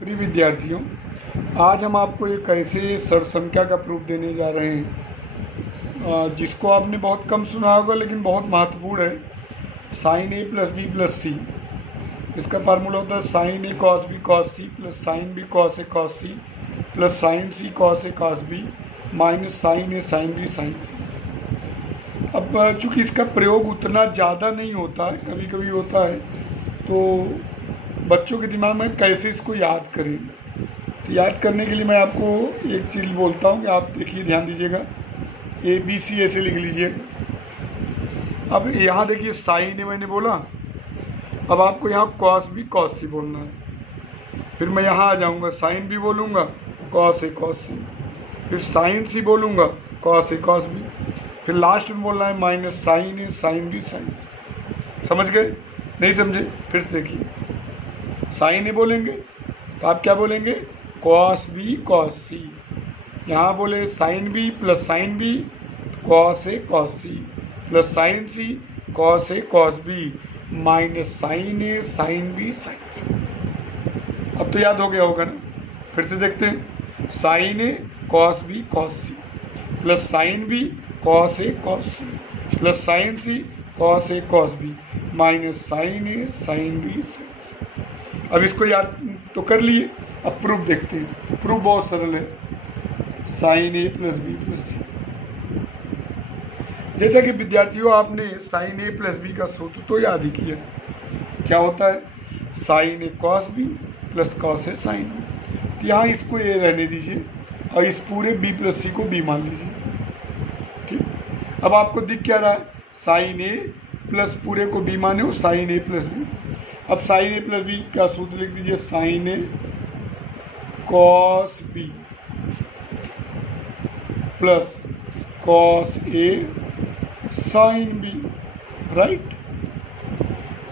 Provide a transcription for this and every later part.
प्रिय विद्यार्थियों, आज हम आपको एक ऐसे सरसंख्या का प्रूफ देने जा रहे हैं जिसको आपने बहुत कम सुना होगा लेकिन बहुत महत्वपूर्ण है। Sine A plus B plus C, इसका फार्मूला होता है sine A cos B cos C plus sine B cos A cos C plus sine C cos A cos B minus sine A sine B sine C. अब चूँकि इसका प्रयोग उतना ज़्यादा नहीं होता है, कभी कभी होता है, तो बच्चों के दिमाग में कैसे इसको याद करें। तो याद करने के लिए मैं आपको एक चीज़ बोलता हूँ कि आप देखिए, ध्यान दीजिएगा। ए बी सी ऐसे लिख लीजिएगा। अब यहाँ देखिए साइन ए मैंने बोला, अब आपको यहाँ कॉस बी कॉस सी बोलना है। फिर मैं यहाँ आ जाऊँगा, साइन बी बोलूँगा, कॉस ए कॉस सी, फिर साइन सी बोलूँगा, कॉस ए कॉस बी, फिर लास्ट में बोलना है minus sine A sine B sine सी। समझ गए? नहीं समझे? फिर से देखिए, साइन ए बोलेंगे तो आप क्या बोलेंगे, कॉस बी कॉस सी। यहाँ बोले sine B plus sine B, cos A cos C plus sine C cos A cos B minus sine A sine B sine C. अब तो याद हो गया होगा ना? फिर से देखते हैं, sine A cos B cos C plus sine B cos A cos C plus sine C cos A cos B minus sine A sine B sine C. अब इसको याद तो कर लिए, अब प्रूफ देखते हैं। प्रूफ बहुत सरल है, sine A plus B plus सी। जैसा कि विद्यार्थियों आपने साइन ए प्लस बी का सूत्र तो याद ही किया, क्या होता है, sine A cos B plus cos A sine B. तो यहाँ इसको ए रहने दीजिए और इस पूरे बी प्लस सी को बी मान लीजिए। ठीक, अब आपको दिख क्या रहा है, साइन ए प्लस पूरे को बी माने हो, साइन ए प्लस बी। अब साइन ए प्लस बी का सूत्र लिख दीजिए, sign A cos B plus cos A sine B. Right,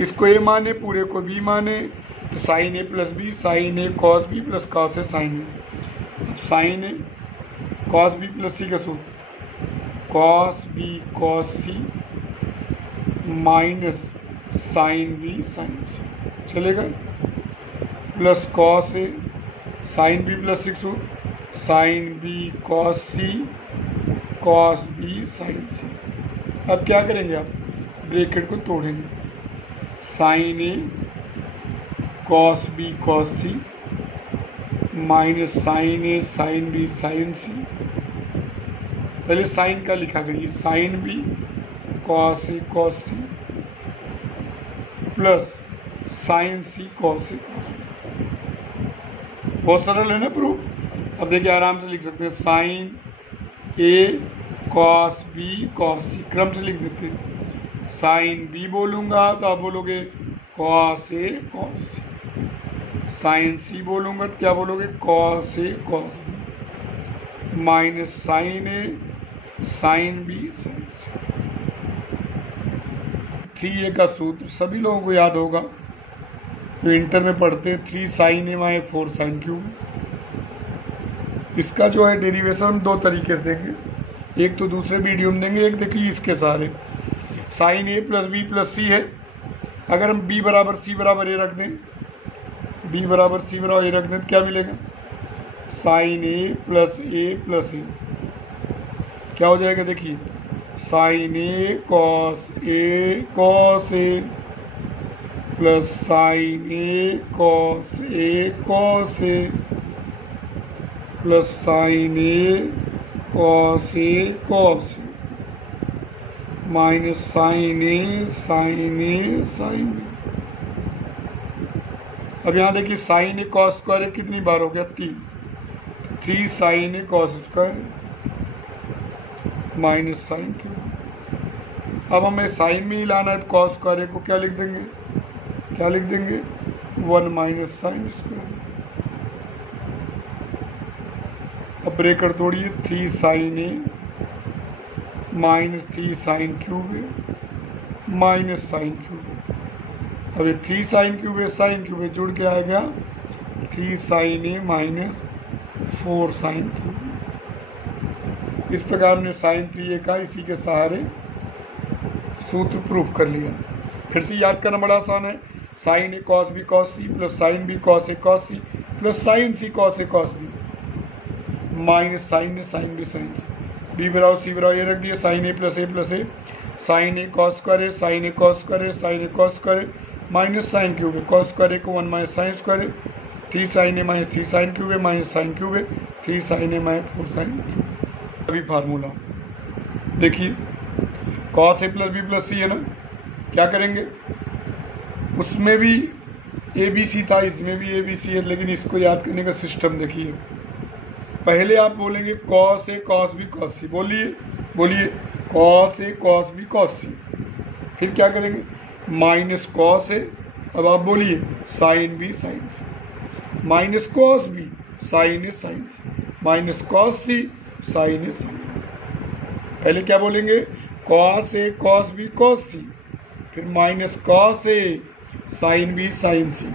इसको ए माने, पूरे को बी माने, तो sign A plus B, sine A cos B plus cos A sine B. अब sign A cos B plus C का सूत्र, cos B cos C minus sign B sine सी, चलेगा, plus cos A sine B plus six, sine B cos C cos B sine C. अब क्या करेंगे आप, bracket को तोड़ेंगे, sine A cos B cos C minus sine A sine B sine C. पहले sine का लिखा करिए, sine B cos A cos C plus sine C cos A cos B. बहुत सरल है ना प्रूफ? अब देखिए, आराम से लिख सकते हैं, sine A cos B cos सी, क्रम से लिख देते हैं। साइन बी बोलूँगा तो आप बोलोगे cos A cos C, sign सी बोलूँगा तो क्या बोलोगे, cos A cos B minus sine A sine B sine C. 3a का सूत्र सभी लोगों को याद होगा, तो इंटर में पढ़ते हैं, 3 साइन ए माए 4 साइन क्यूब। इसका जो है डेरिवेशन हम दो तरीके से देंगे, एक तो दूसरे वीडियो में देंगे, एक देखिए इसके सहारे। Sign A plus B plus सी है, अगर हम बी बराबर सी बराबर ए रख दें, बी बराबर सी बराबर ए रख दें तो क्या मिलेगा, साइन ए प्लस ए क्या हो जाएगा, देखिए, sine A cos A plus sign A cos A plus sign A cos A minus sine A sine ए। अब यहाँ देखिए, साइन ए कॉस स्क्वायर कितनी बार हो गया, 3 sine A cos square minus sine cube. अब हमें साइन में ही लाना है, तो कॉस स्क्वायर को क्या लिख देंगे, 1 माइनस साइन स्क्वायर। अब ब्रैकेट तोड़िए, 3 साइन ए माइनस 3 साइन क्यूब ए माइनस साइन क्यूब। अब ये 3 साइन क्यूब है जुड़ के आ गया 3 साइन ए माइनस 4 साइन क्यूब। इस प्रकार हमने साइन 3a का इसी के सहारे सूत्र प्रूफ कर लिया। फिर से याद करना बड़ा आसान है, sine A cos B cos C plus sine B cos A cos C plus sine C cos A cos B minus sine A sine B sine C, B बराबर सी बराबर ये रख दिए sine A plus A sine A cos square है sine A cos square है sine A cos square है minus sine cube है cos square है को 1 माइनस साइन स्क्वायर है 3 साइन ए माइनस 3 साइन क्यूब है माइनस साइन क्यूब है 3 sine ए minus 4 sine cube. अभी फार्मूला देखिए cos A plus B plus सी है ना, क्या करेंगे उसमें भी ए बी सी था इसमें भी ए बी सी है, लेकिन इसको याद करने का सिस्टम देखिए। पहले आप बोलेंगे cos A cos B cos सी, बोलिए cos A cos B cos सी, फिर क्या करेंगे माइनस कॉस ए, अब आप बोलिए sign B sine C minus cos B sine A sine C minus cos C sine A sign. पहले क्या बोलेंगे cos A cos B cos सी, फिर minus cos A sine B sine C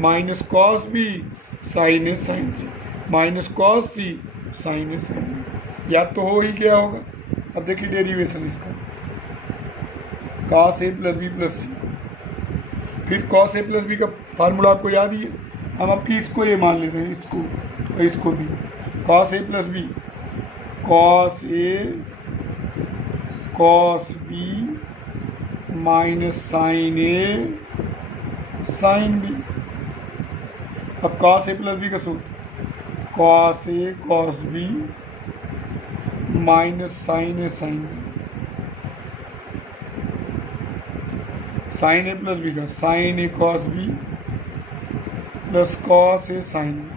minus cos B sine A sine C minus cos C sine A sine B. याद तो हो ही गया होगा। अब देखिए डेरिवेशन इसका cos A plus B plus सी, फिर कॉस ए प्लस बी का फार्मूला आपको याद ही है, हम आपकी इसको ये मान ले रहे हैं इसको और इसको भी cos A plus B cos A cos B minus sine A sine B. अब कॉस ए प्लस बी का सूत्र cos A cos B minus sine A sine B, sine A plus B का sine A cos B plus cos A sine B,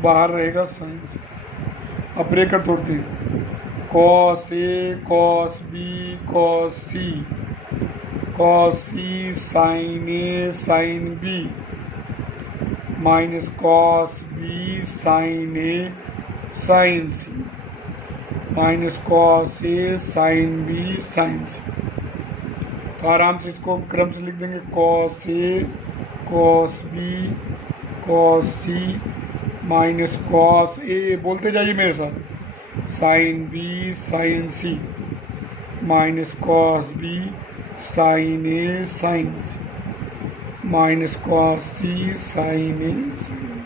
बाहर रहेगा sine से। अब bracket तोड़ते हैं cos A cos B cos C sine A sine B minus cos B sine A sine C minus cos A sine B sine सी। तो आराम से इसको क्रम से लिख देंगे cos A cos B cos C minus cos A, बोलते जाइए मेरे साथ, sign B sine C minus cos B sine A sine C minus cos C sine A sign.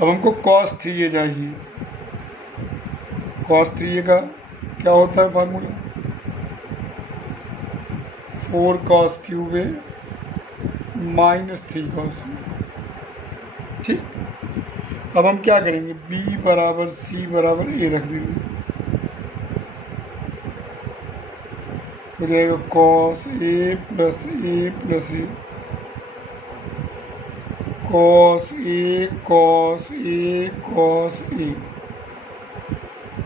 अब हमको कॉस 3a चाहिए। कॉस 3a का क्या होता है फार्मूला 4 कॉस क्यूब ए माइनस 3 कॉस। ठीक, अब हम क्या करेंगे b बराबर c बराबर a रख देंगे, हो जाएगा cos A plus A plus A cos A cos A cos A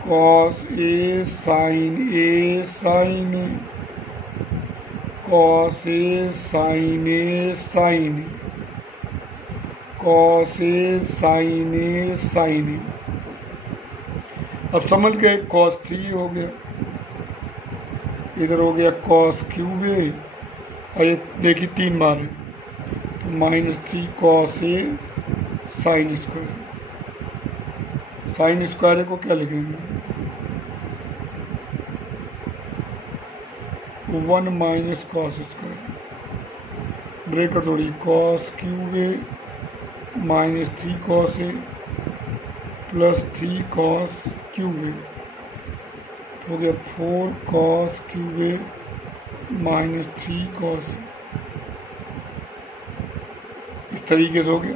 cos A sine A cos A sine A sine A cos A sine A sine ए। अब समझ गए कॉस 3 हो गया, इधर हो गया कॉस क्यूब ए और ये देखिए 3 बार है तो minus 3 cos A sine square. Sine square को क्या लिखेंगे 1 माइनस कॉस स्क्वायर, ब्रेकेट थोड़ी cos cube A minus 3 cos A plus 3 cos cube ए, हो गया 4 cos cube A minus 3 cos A. इस तरीके से हो गया।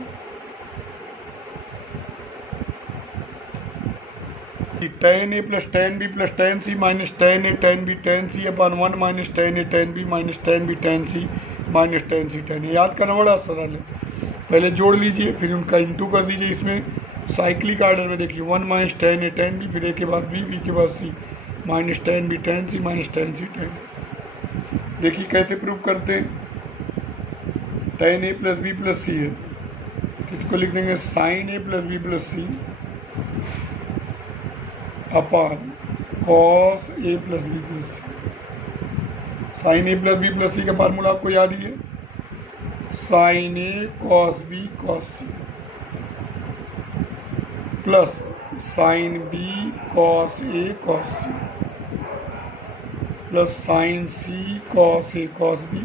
tan a plus tan b plus tan c minus tan a tan b tan c upon 1 minus tan a tan b minus tan b tan c minus tan c tan a। याद करना बड़ा सरल है, पहले जोड़ लीजिए फिर उनका इंटू कर दीजिए। इसमें साइक्लिक आर्डर में देखिए 1 minus tan a tan b फिर a के बाद b के बाद c minus tan b tan c minus tan c tan a। देखिए कैसे प्रूव करते हैं। tan a plus b plus c है तो इसको लिख देंगे sine a plus b plus c upon cos A plus B plus C. Sine A plus B plus C का फार्मूला आपको याद ही है, sine A cos B cos C plus sine B cos A cos C plus sine C cos A cos B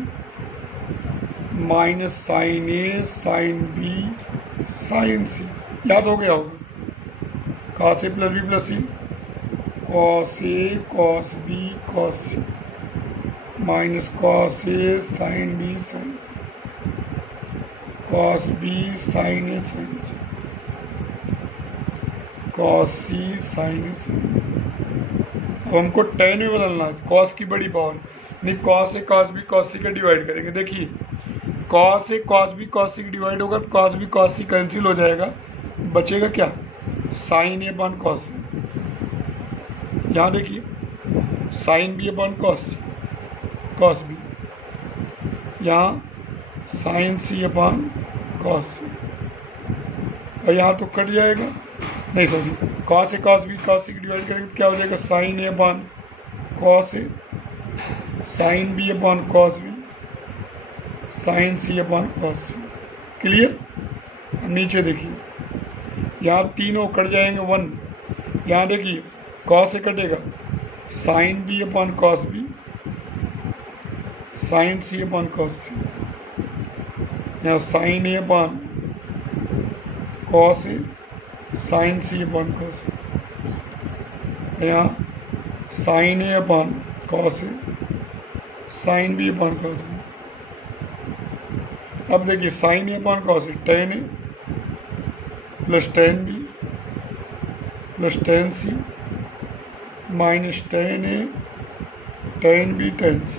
minus sine A sine B sine C, याद हो गया होगा। Cos A plus B plus C, cos A cos B cos C minus cos A sine B sine C, cos B sine A sine C, cos C sine A sign. अब हमको tan में बदलना है, cos की बड़ी power, नहीं cos A cos B cos सी का divide करेंगे। देखिए cos A cos B cos C divide होगा तो कॉस बी कॉस सी कैंसिल हो जाएगा, बचेगा क्या, sign A upon cos C. यहाँ देखिए sign B upon cos C cos B, यहाँ साइन सी अपॉन कॉस सी, और यहाँ तो कट जाएगा, नहीं sorry, cos A cos B cos C divide करेंगे तो क्या हो जाएगा, sine A upon cos A, sine B upon cos B, sine C upon cos C. Clear. नीचे देखिए यहाँ तीनों कट जाएंगे 1, यहाँ देखिए कॉस ए कटेगा, sine B upon cos B, sine C upon cos C, यहाँ sine A upon cos A, sine C upon cos A, यहाँ sine A upon cos A, sine B upon cos B. अब देखिए sine A upon cos A, tan A plus tan B plus tan C minus tan A tan B tan C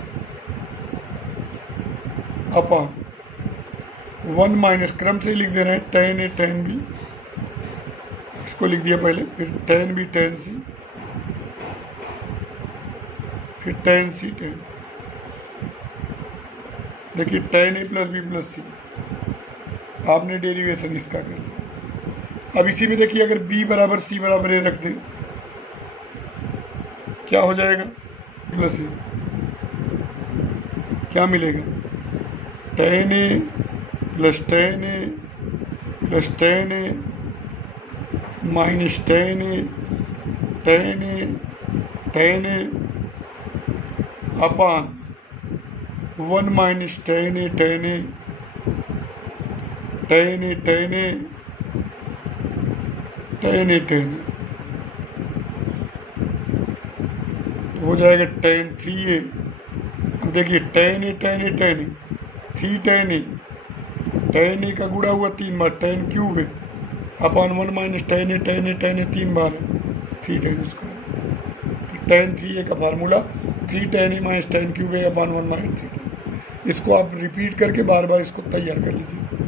upon 1 minus, क्रम से लिख दे रहे हैं, ten A tan B, इसको लिख दिया पहले, फिर टेन बी टेन सी, फिर टेन सी टेन। देखिए ten A plus B plus सी, आपने डेरिवेशन इसका कर लिया। अब इसी में देखिए अगर b बराबर c बराबर a रख दें क्या हो जाएगा, प्लस ए, क्या मिलेगा, ten A plus ten A plus ten A minus tan A tan A tan A upon 1 minus tan A tan A tan A tan A tan A tan ए, तो हो जाएगा टेन थ्री ए। अब देखिए ten A tan A tan A, three ten ए का गुणा हुआ 3 बार, ten cube है upon 1 minus tan ए 3 बार है, 3 टेन स्क्वायर। तो टेन थ्री ए का फार्मूला 3 टेन ए माइनस टेन क्यूब है अपॉन 1 माइनस 3 टेन। इसको आप रिपीट करके बार बार इसको तैयार कर लीजिए।